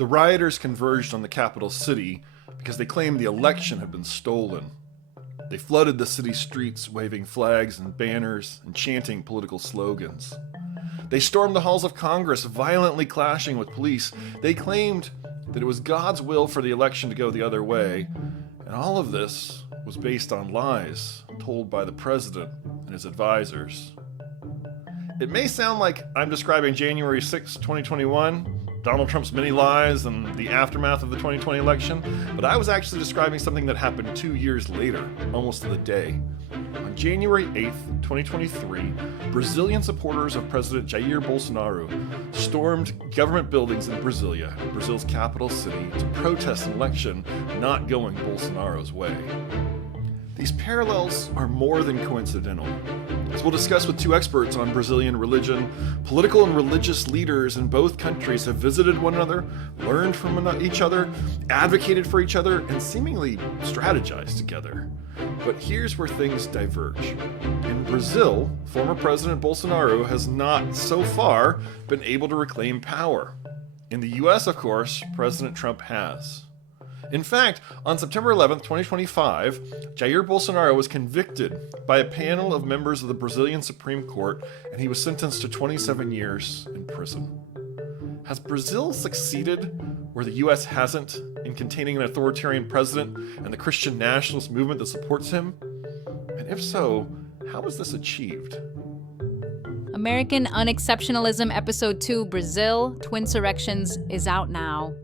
The rioters converged on the capital city because they claimed the election had been stolen. They flooded the city streets, waving flags and banners and chanting political slogans. They stormed the halls of Congress, violently clashing with police. They claimed that it was God's will for the election to go the other way, and all of this was based on lies told by the president and his advisors. It may sound like I'm describing January 6, 2021, Donald Trump's many lies and the aftermath of the 2020 election, but I was actually describing something that happened 2 years later, almost to the day. On January 8th, 2023, Brazilian supporters of President Jair Bolsonaro stormed government buildings in Brasilia, Brazil's capital city, to protest an election not going Bolsonaro's way. These parallels are more than coincidental. As we'll discuss with two experts on Brazilian religion, political and religious leaders in both countries have visited one another, learned from each other, advocated for each other, and seemingly strategized together. But here's where things diverge. In Brazil, former President Bolsonaro has not, so far, been able to reclaim power. In the US, of course, President Trump has. In fact, on September 11, 2025, Jair Bolsonaro was convicted by a panel of members of the Brazilian Supreme Court, and he was sentenced to 27 years in prison. Has Brazil succeeded where the US hasn't in containing an authoritarian president and the Christian nationalist movement that supports him? And if so, how was this achieved? American Unexceptionalism Episode 2, Brazil, Twinsurrections is out now.